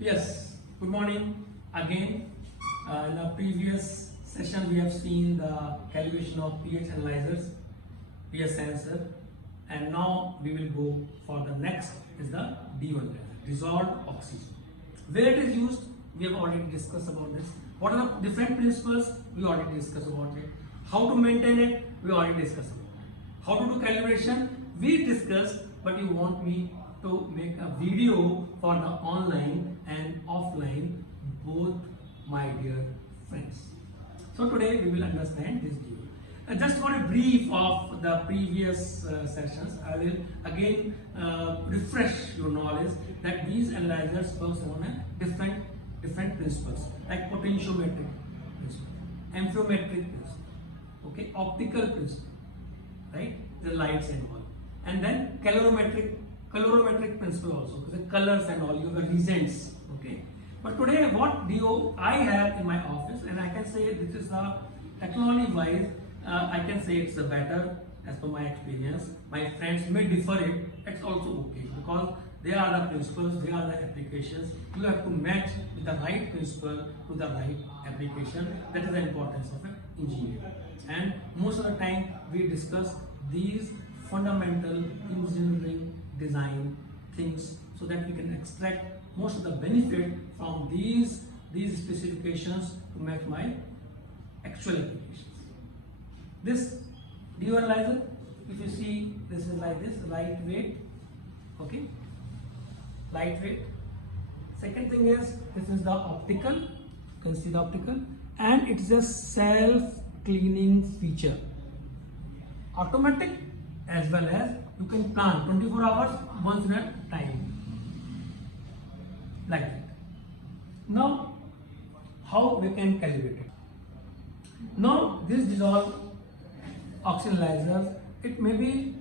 Yes, good morning again. In the previous session, we have seen the calibration of pH analyzers, pH sensor, and now we will go for the next is the DO analyzer, dissolved oxygen. Where it is used, we have already discussed about this. What are the different principles? We already discussed about it. How to maintain it? We already discussed about it. How to do calibration? We discussed, but you want me to make a video for the online and offline, both, my dear friends. So today we will understand this deal. Just for a brief of the previous sessions, I will again refresh your knowledge that these analyzers work on a different principles like potentiometric principle, amphiometric principle, okay, optical principle, right, the lights and all, and then calorimetric principle also, the colors and all, you have the reasons, okay. But today what DO I have in my office, and I can say this is a technology wise, I can say it's a better as per my experience. My friends may differ it, it's also okay, because they are the principles, they are the applications. You have to match with the right principle to the right application. That is the importance of an engineer. And most of the time we discuss these fundamental engineering design things so that we can extract most of the benefit from these specifications to match my actual applications. This DO analyzer, if you see, this is like this, lightweight, okay, lightweight. Second thing is, this is the optical, you can see the optical, and it's a self-cleaning feature, automatic as well as you can plan 24 hours once in a time, like that. Now, how we can calibrate it? Now, this dissolved oxygen analyzers, it may be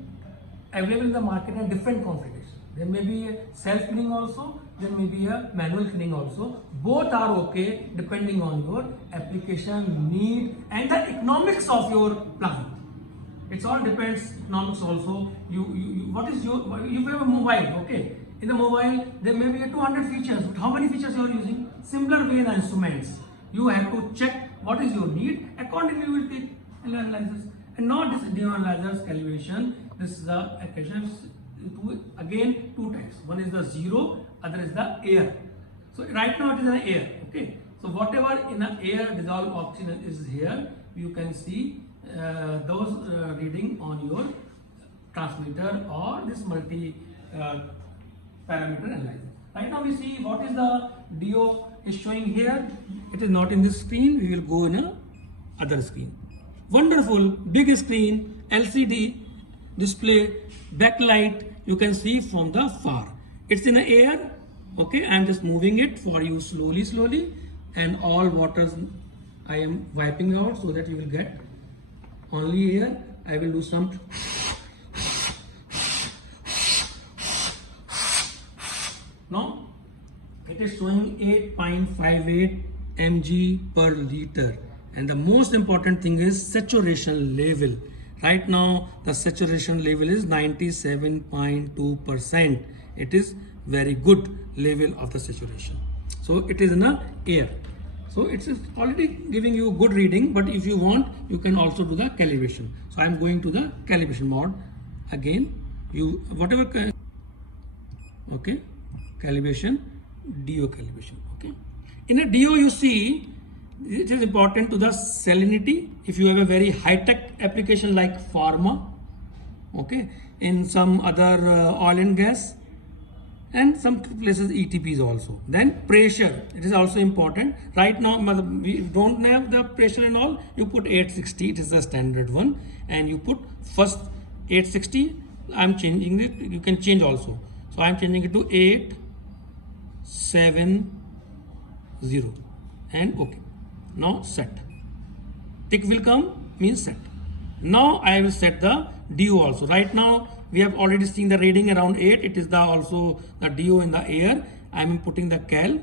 available in the market in different configuration. There may be a self-cleaning also, there may be a manual cleaning also. Both are okay depending on your application need and the economics of your plant. It's all depends economics also. What is your, you have a mobile, okay. In the mobile, there may be 200 features, but how many features you are using? Similar way the instruments. You have to check what is your need, accordingly you will take analyzers. And not this DO analyzers calibration, this is the application, again two types. One is the zero, other is the air. So right now it is an air, okay. So whatever in the air dissolved oxygen is here, you can see those reading on your transmitter or this multi parameter analyzer. Right now we see what is the DO is showing here. It is not in this screen, we will go in a other screen. Wonderful big screen, LCD display, backlight, you can see from the far. It's in the air, okay. I am just moving it for you slowly, and all waters I am wiping out so that you will get only air. I will do some. Now it is showing 8.58 mg per liter, and the most important thing is saturation level. Right now the saturation level is 97.2%. It is very good level of the saturation. So it is in the air. So it's already giving you good reading, but if you want, you can also do the calibration. So I'm going to the calibration mode again. You whatever, okay, calibration, DO calibration, okay. In a DO you see, it is important to the salinity. If you have a very high-tech application like pharma, okay, in some other oil and gas, and some places ETPs also. Then pressure, it is also important. Right now we don't have the pressure and all, you put 860, it is the standard one, and you put first 860. I'm changing it, you can change also. So I'm changing it to 870 and okay. Now set, tick will come, means set. Now I will set the DO also. Right now we have already seen the reading around 8. It is the also the DO in the air. I am putting the cal.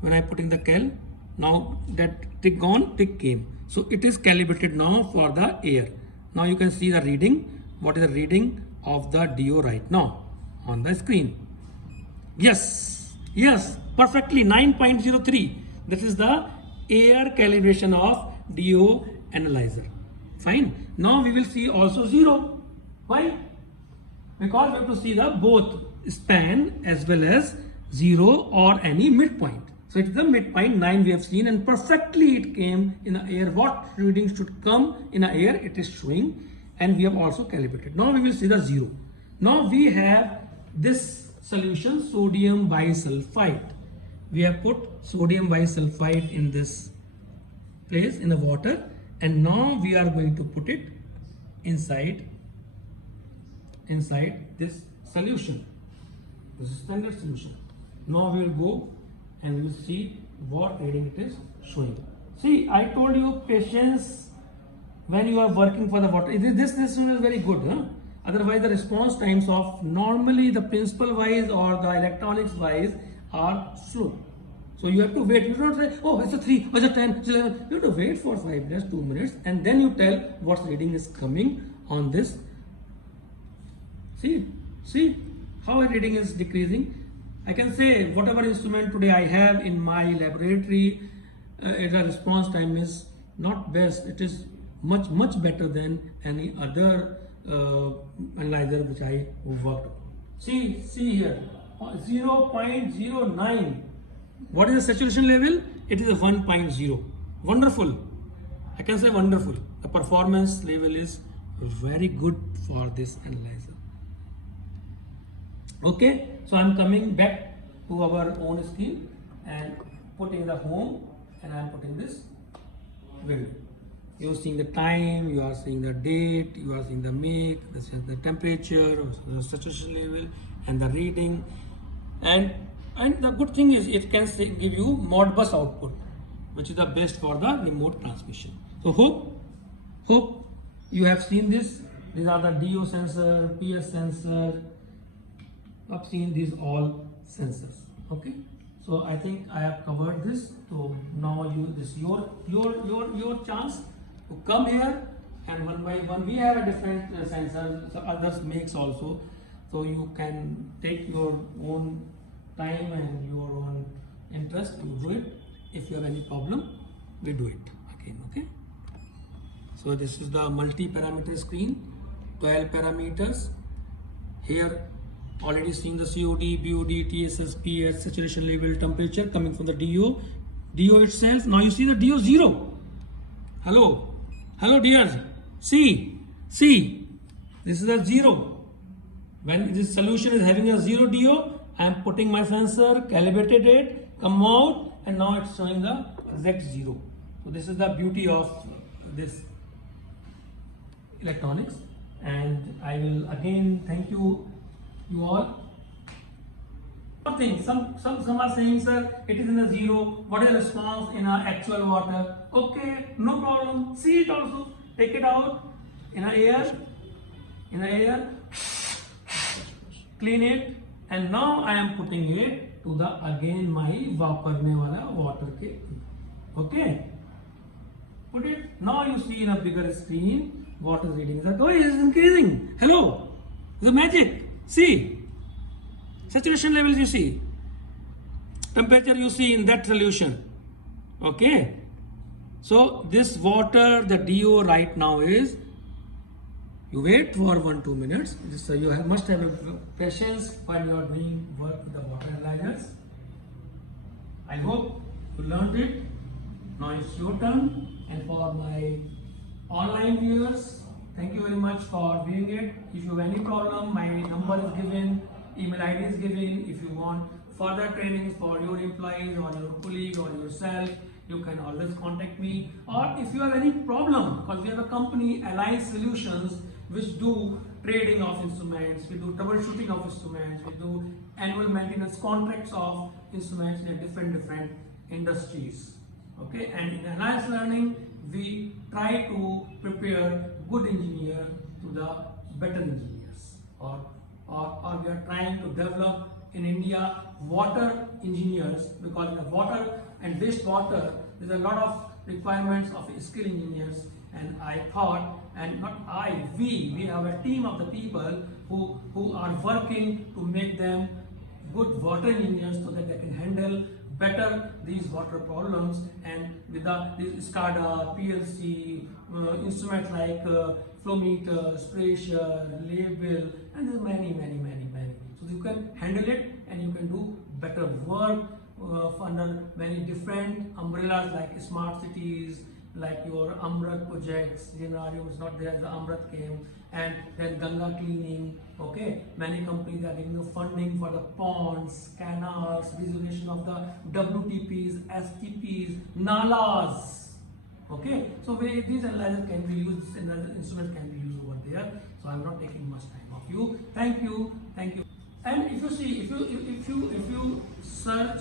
When I putting the cal, now that tick gone, tick came. So it is calibrated now for the air. Now you can see the reading. What is the reading of the DO right now on the screen? Yes, Yes, perfectly 9.03. This is the air calibration of DO analyzer. Fine. Now we will see also 0. Why? Because we have to see the both span as well as 0 or any midpoint. So it is the midpoint 9 we have seen, and perfectly it came in the air. What reading should come in the air, it is showing, and we have also calibrated. Now we will see the 0. Now we have this solution, sodium bisulfite. We have put sodium bisulfite in this place in the water, and now we are going to put it inside this solution. This is standard solution. Now we will go and we will see what reading it is showing. See, I told you patience when you are working for the water. This one is very good. Huh? Otherwise, the response times of normally the principal wise or the electronics wise are slow. So you have to wait. You don't say, oh, it's a 3, it's a 10, it's 11. You have to wait for 5 minutes, 2 minutes, and then you tell what reading is coming on this. See how a reading is decreasing. I can say whatever instrument today I have in my laboratory, the response time is not best. It is much better than any other analyzer which I worked on. See here, 0.09. What is the saturation level? It is a 1.0. Wonderful. I can say wonderful. The performance level is very good for this analyzer. Okay, so I'm coming back to our own screen and putting the home, and I'm putting this window. You're seeing the time, you are seeing the date, you are seeing the make, the temperature, the saturation level, and the reading. And the good thing is it can give you Modbus output, which is the best for the remote transmission. So hope you have seen this. These are the DO sensor, PS sensor. I've seen these all sensors. Okay, so I think I have covered this. So now your chance to come here, and one by one we have a different sensor, so others makes also. So you can take your own time and your own interest to do it. If you have any problem, we do it again. Okay. So this is the multi-parameter screen, 12 parameters. Here already seeing the COD, BOD, TSS, PS, saturation level, temperature coming from the DO itself. Now you see the DO 0. Hello dears. See, this is a 0. When this solution is having a 0 DO, I am putting my sensor, calibrated it, come out, and now it's showing the exact 0. So this is the beauty of this electronics, and I will again thank you all. Some are saying, sir, it is in a 0. What is the response in our actual water? Okay, no problem. See it also. Take it out in a air, clean it, and now I am putting it to the again my वापरने वाला water के. Okay. Put it. Now you see in a bigger screen what is reading. That, oh, it is increasing. Hello, the magic. See, saturation levels you see, temperature you see in that solution. Okay, so this water, the DO right now is, you wait for 1-2 minutes. So you must have patience when you are doing work with the water analyzers. I hope you learned it. Now it's your turn, and for my online viewers, thank you very much for viewing it. If you have any problem, my number is given, email ID is given. If you want further trainings for your employees or your colleague or yourself, you can always contact me. Or if you have any problem, because we have a company, Alliance Solutions, which do trading of instruments, we do troubleshooting of instruments, we do annual maintenance contracts of instruments in different industries. Okay, and in Alliance Learning, we try to prepare good engineer to the better engineers, or we are trying to develop in India water engineers, because in the water and wastewater there's a lot of requirements of skilled engineers, and I thought, and not I, we have a team of the people who are working to make them good water engineers so that they can handle better these water problems, and with this SCADA, PLC, instruments like flow meters, pressure, label, and there's many. So you can handle it and you can do better work under many different umbrellas like smart cities, like your Amrit projects. Scenario is not there, the Amrit came, and then Ganga cleaning. Okay, many companies are giving you funding for the ponds, canals, resolution of the WTPs, STPs, nalas. Okay, so these analyzers can be used, analyzer instruments can be used over there. So I'm not taking much time of you. Thank you. And if you see, if you search,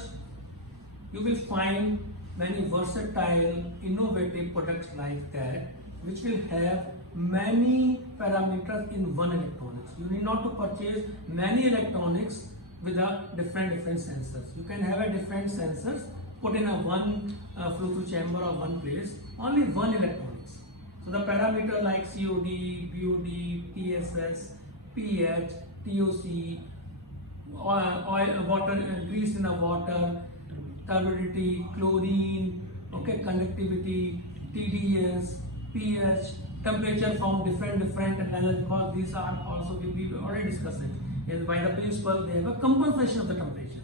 you will find many versatile, innovative products like that, which will have many parameters in one electronics. You need not to purchase many electronics with a different sensors. You can have a different sensors put in a one flow through chamber or one place, only one electronics. So the parameter like COD, BOD, TSS, pH, TOC, oil, water, grease in the water, turbidity, chlorine, okay, conductivity, TDS, pH, temperature from different analyzers, because these are also, we already discussed it. And by the principle, they have a compensation of the temperature.